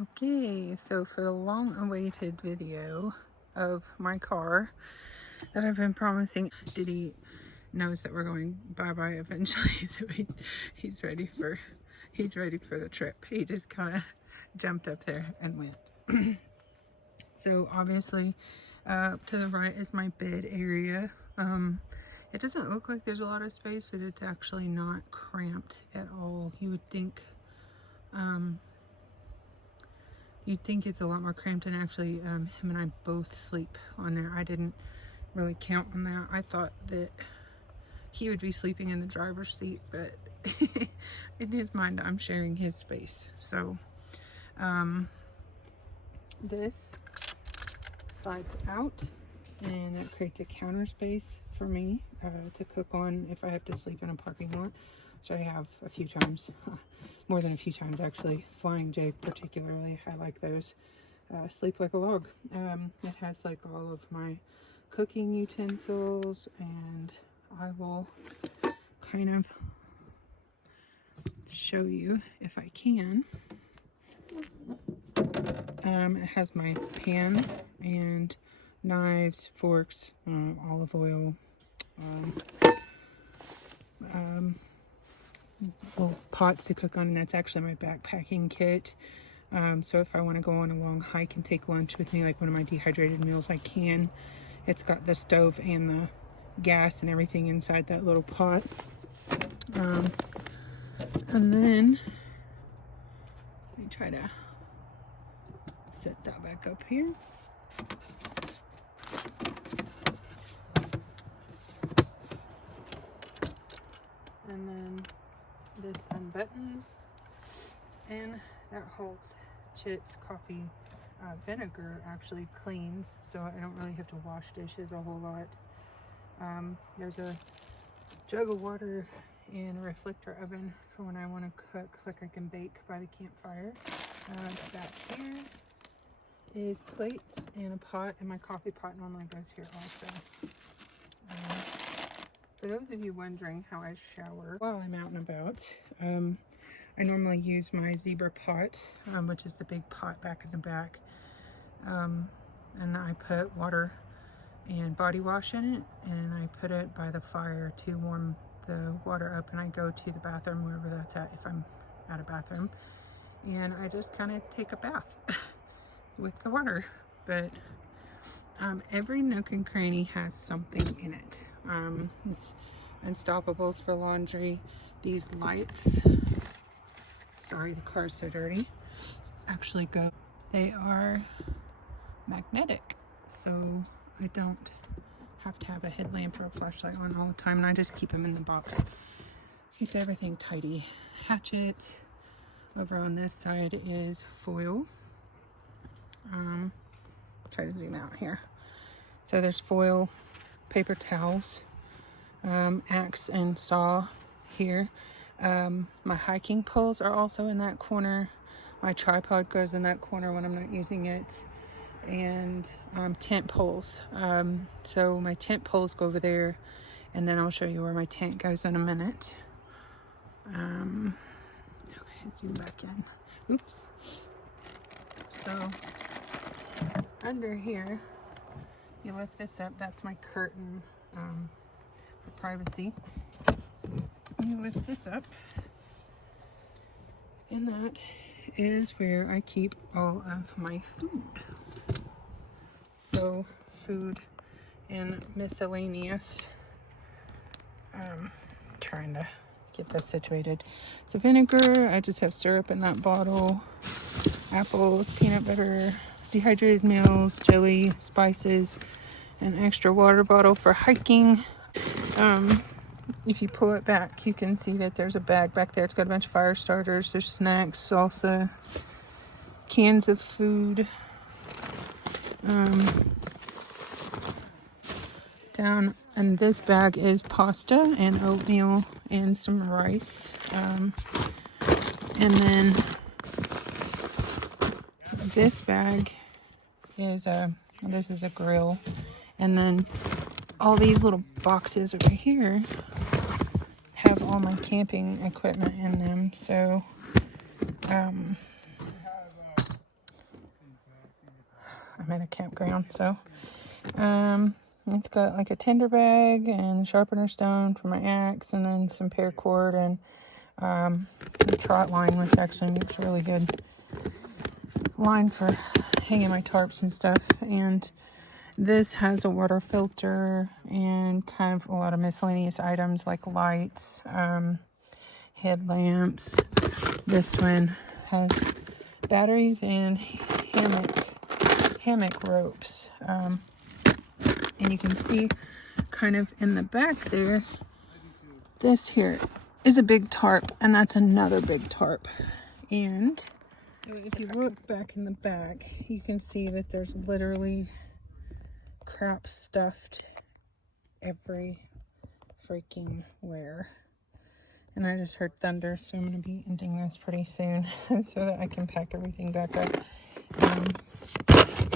Okay, so for the long-awaited video of my car that I've been promising, Diddy knows that we're going bye-bye eventually, so he's ready for the trip. He just kind of jumped up there and went. So obviously, to the right is my bed area. It doesn't look like there's a lot of space, but it's actually not cramped at all. You would think. You'd think it's a lot more cramped, and actually him and I both sleep on there. I didn't really count on that. I thought that he would be sleeping in the driver's seat, but in his mind I'm sharing his space. So this slides out, and that creates a counter space for me to cook on if I have to sleep in a parking lot, which I have a few times. More than a few times actually. Flying J particularly, I like those. Sleep like a log. It has like all of my cooking utensils, and I will kind of show you if I can. It has my pan and knives, forks, olive oil, little pots to cook on, and that's actually my backpacking kit. So if I want to go on a long hike and take lunch with me, like one of my dehydrated meals, I can. It's got the stove and the gas and everything inside that little pot. And then let me try to set that back up here. And then this unbuttons, and that holds chips, coffee, vinegar actually cleans, so I don't really have to wash dishes a whole lot. There's a jug of water and a reflector oven for when I want to cook, like I can bake by the campfire. Back here is plates and a pot, and my coffee pot normally goes here also. For those of you wondering how I shower while I'm out and about, I normally use my zebra pot, which is the big pot back in the back, and I put water and body wash in it, and I put it by the fire to warm the water up, and I go to the bathroom, wherever that's at, if I'm at a bathroom, and I just kind of take a bath with the water. But every nook and cranny has something in it. It's Unstoppables for laundry. These lights, sorry the car's so dirty, actually go, they are magnetic, so I don't have to have a headlamp or a flashlight on all the time, and I just keep them in the box. Keeps everything tidy. Hatchet. Over on this side is foil. Try to zoom out here. So there's foil, paper towels, axe and saw here. My hiking poles are also in that corner. My tripod goes in that corner when I'm not using it. And tent poles. So my tent poles go over there, and then I'll show you where my tent goes in a minute. Okay, zoom back in. Oops. So under here, you lift this up. That's my curtain for privacy. You lift this up, and that is where I keep all of my food. So food and miscellaneous. Trying to get this situated. So vinegar, I just have syrup in that bottle. Apples, peanut butter, dehydrated meals, jelly, spices, an extra water bottle for hiking. If you pull it back, you can see that there's a bag back there. It's got a bunch of fire starters. There's snacks, salsa, cans of food. Down in this bag is pasta and oatmeal and some rice. And then this bag is this is a grill. And then all these little boxes over here have all my camping equipment in them. So I'm in a campground. So it's got like a tinder bag and sharpener stone for my axe, and then some paracord and the trot line, which actually makes really good line for hanging my tarps and stuff. And this has a water filter and kind of a lot of miscellaneous items like lights, headlamps. This one has batteries and hammock ropes. And you can see kind of in the back there, this here is a big tarp, and that's another big tarp. And so if you look back in the back, you can see that there's literally crap stuffed every freaking where. And I just heard thunder, so I'm going to be ending this pretty soon so that I can pack everything back up.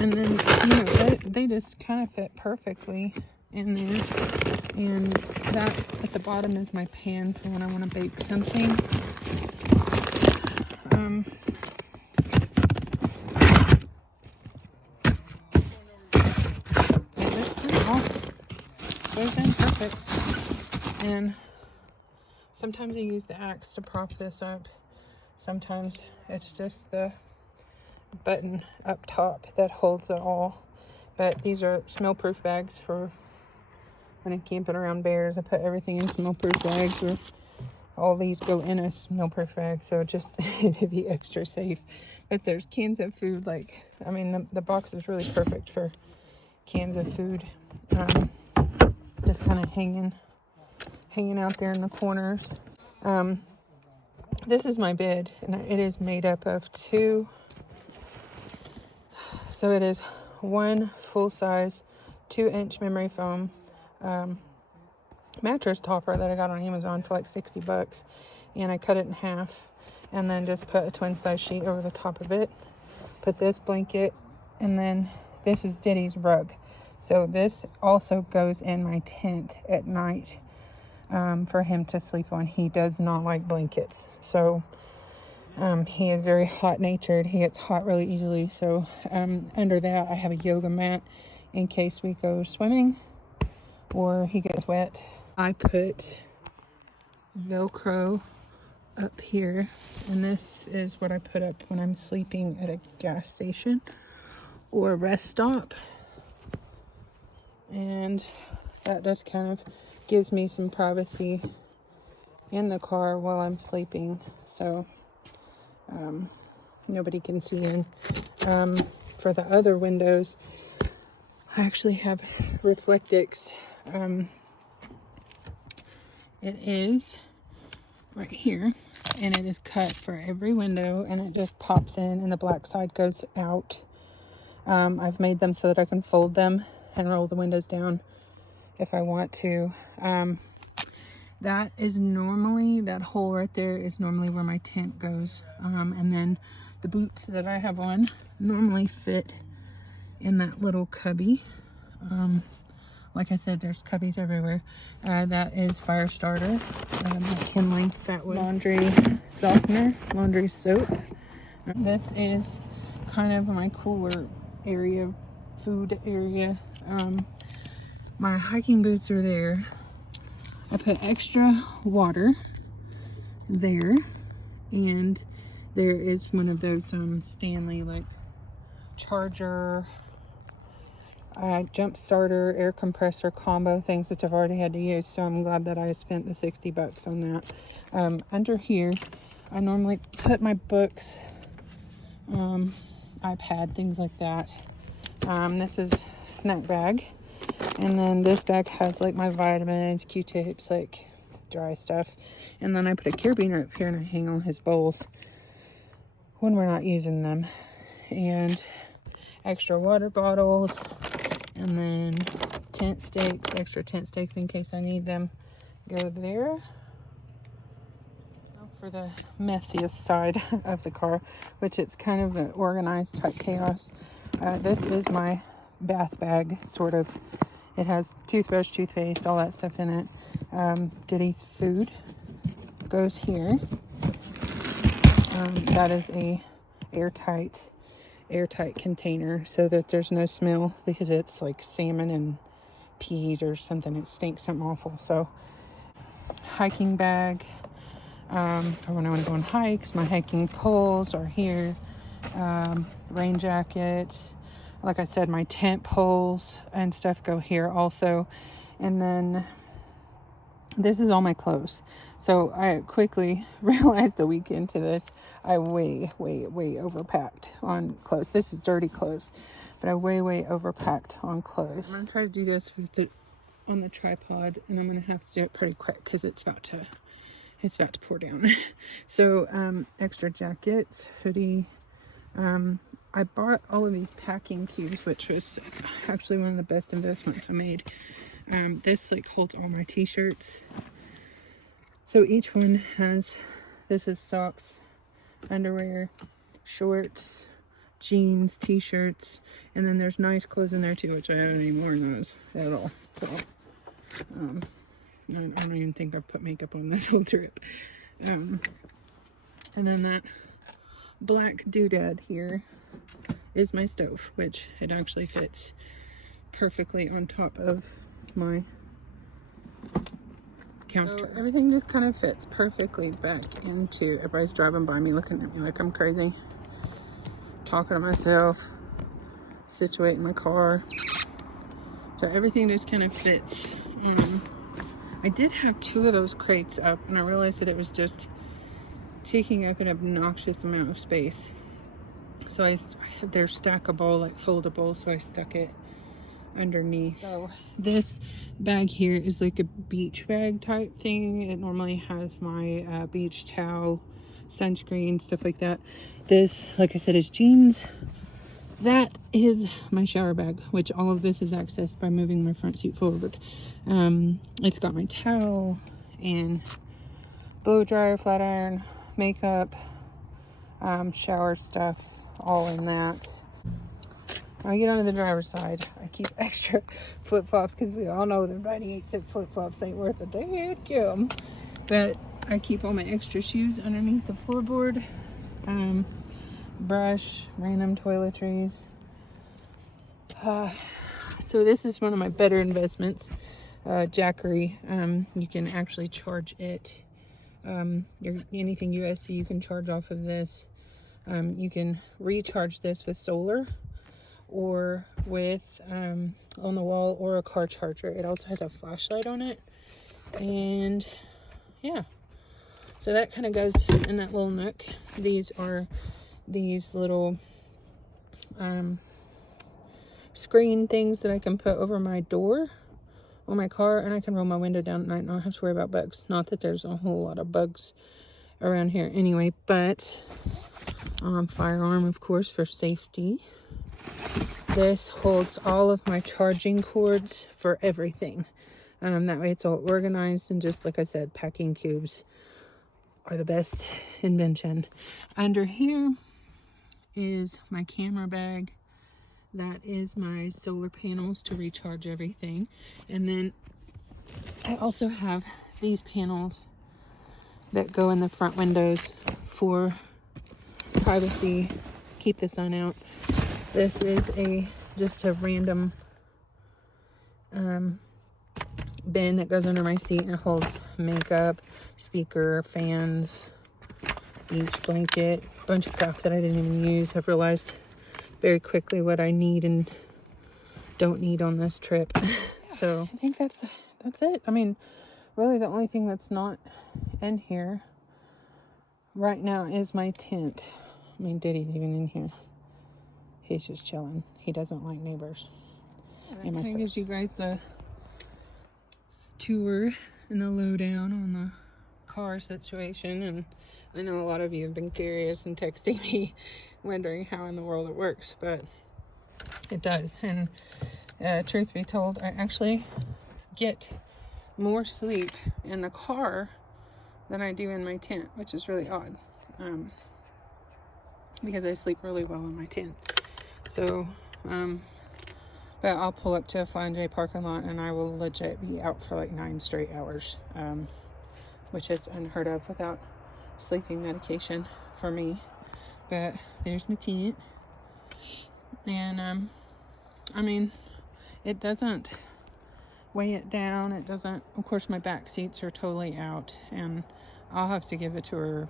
And then, you know, they just kind of fit perfectly in there. And that at the bottom is my pan for when I want to bake something. It looks pretty awesome. Goes in perfect. And sometimes I use the axe to prop this up. Sometimes it's just the button up top that holds it all. But these are smell-proof bags for when I'm camping around bears. I put everything in smell-proof bags, or all these go in a smell-proof bag, so just to be extra safe. But there's cans of food, like, I mean, the box is really perfect for cans of food. Just kind of hanging out there in the corners. This is my bed, and it is made up of two. So it is one full-size 2-inch memory foam mattress topper that I got on Amazon for like $60, and I cut it in half and then just put a twin size sheet over the top of it. Put this blanket, and then this is Diddy's rug. So this also goes in my tent at night for him to sleep on. He does not like blankets, so he is very hot natured. He gets hot really easily. So under that I have a yoga mat in case we go swimming or he gets wet. I put Velcro up here, and this is what I put up when I'm sleeping at a gas station or a rest stop, and that just kind of gives me some privacy in the car while I'm sleeping, so nobody can see in. For the other windows, I actually have Reflectix. It is right here, and it is cut for every window, and it just pops in and the black side goes out. I've made them so that I can fold them and roll the windows down if I want to. That is normally, that hole right there is normally where my tent goes. And then the boots that I have on normally fit in that little cubby. Like I said, there's cubbies everywhere. That is fire starter, McKinley Fatwood laundry softener, laundry soap. This is kind of my cooler area, food area. My hiking boots are there. I put extra water there, and there is one of those Stanley like charger, jump starter, air compressor combo things that I've already had to use, so I'm glad that I spent the $60 on that. Under here, I normally put my books, iPad, things like that. This is snack bag, and then this bag has like my vitamins, Q-tips, like dry stuff, and then I put a carabiner up here and I hang on his bowls when we're not using them, and extra water bottles, and then tent stakes, extra tent stakes in case I need them, go there. Now for the messiest side of the car, which it's kind of an organized type chaos. This is my bath bag, sort of. It has toothbrush, toothpaste, all that stuff in it. Diddy's food goes here. That is a Airtight airtight container so that there's no smell, because it's like salmon and peas or something. It stinks something awful. So hiking bag for when I want to go on hikes. My hiking poles are here. Rain jacket. Like I said, my tent poles and stuff go here also. And then this is all my clothes. So I quickly realized a week into this, I way overpacked on clothes. This is dirty clothes, but I way overpacked on clothes. I'm gonna try to do this with it on the tripod, and I'm gonna have to do it pretty quick because it's about to pour down. So extra jacket, hoodie. I bought all of these packing cubes, which was actually one of the best investments I made. This like holds all my t-shirts. So each one has, this is socks, underwear, shorts, jeans, t-shirts, and then there's nice clothes in there too, which I haven't even worn those at all. So, I don't even think I've put makeup on this whole trip. And then that black doodad here is my stove, which it actually fits perfectly on top of my counter. So everything just kind of fits perfectly back into, everybody's driving by me looking at me like I'm crazy, talking to myself, situating my car. So everything just kind of fits. I did have 2 of those crates up, and I realized that it was just taking up an obnoxious amount of space. So they're stackable, like foldable, so I stuck it underneath. So this bag here is like a beach bag type thing. It normally has my beach towel, sunscreen, stuff like that. This, like I said, is jeans. That is my shower bag, which all of this is accessed by moving my front seat forward. It's got my towel and blow dryer, flat iron, makeup, shower stuff, all in that. When I get onto the driver's side, I keep extra flip-flops, because we all know the 98-cent flip-flops ain't worth a damn. But I keep all my extra shoes underneath the floorboard. Brush, random toiletries. So this is one of my better investments, Jackery. You can actually charge it. Anything USB you can charge off of this. You can recharge this with solar, or with on the wall, or a car charger. It also has a flashlight on it, and yeah, so that kind of goes in that little nook. These are these little screen things that I can put over my door on my car, and I can roll my window down at night and I don't have to worry about bugs. Not that there's a whole lot of bugs around here anyway, but firearm, of course, for safety. This holds all of my charging cords for everything. That way it's all organized, and just like I said, packing cubes are the best invention. Under here is my camera bag. That is my solar panels to recharge everything. And then I also have these panels that go in the front windows for privacy, keep the sun out. This is just a random bin that goes under my seat, and it holds makeup, speaker, fans, beach blanket, a bunch of stuff that I didn't even use. I've realized very quickly what I need and don't need on this trip. So I think that's it. I mean, really the only thing that's not in here right now is my tent. I mean, Diddy's even in here. He's just chilling. He doesn't like neighbors. That kind of gives you guys the tour and the lowdown on the car situation. And I know a lot of you have been curious and texting me wondering how in the world it works, but it does. And truth be told, I actually get more sleep in the car than I do in my tent, which is really odd, because I sleep really well in my tent. So but I'll pull up to a Flying J parking lot and I will legit be out for like 9 straight hours, which is unheard of without sleeping medication for me. But there's my tent. And I mean, it doesn't weigh it down. It doesn't, of course my back seats are totally out, and I'll have to give it to her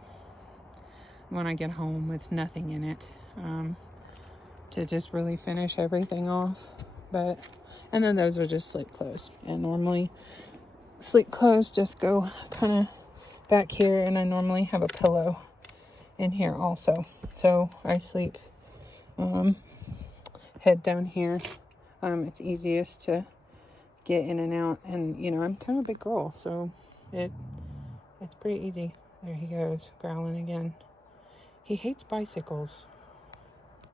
when I get home with nothing in it, to just really finish everything off. But, and then those are just sleep clothes, and normally sleep clothes just go kind of back here, and I normally have a pillow in here also, so I sleep head down here. It's easiest to get in and out, and you know, I'm kind of a big girl, so it's pretty easy. There he goes, growling again. He hates bicycles.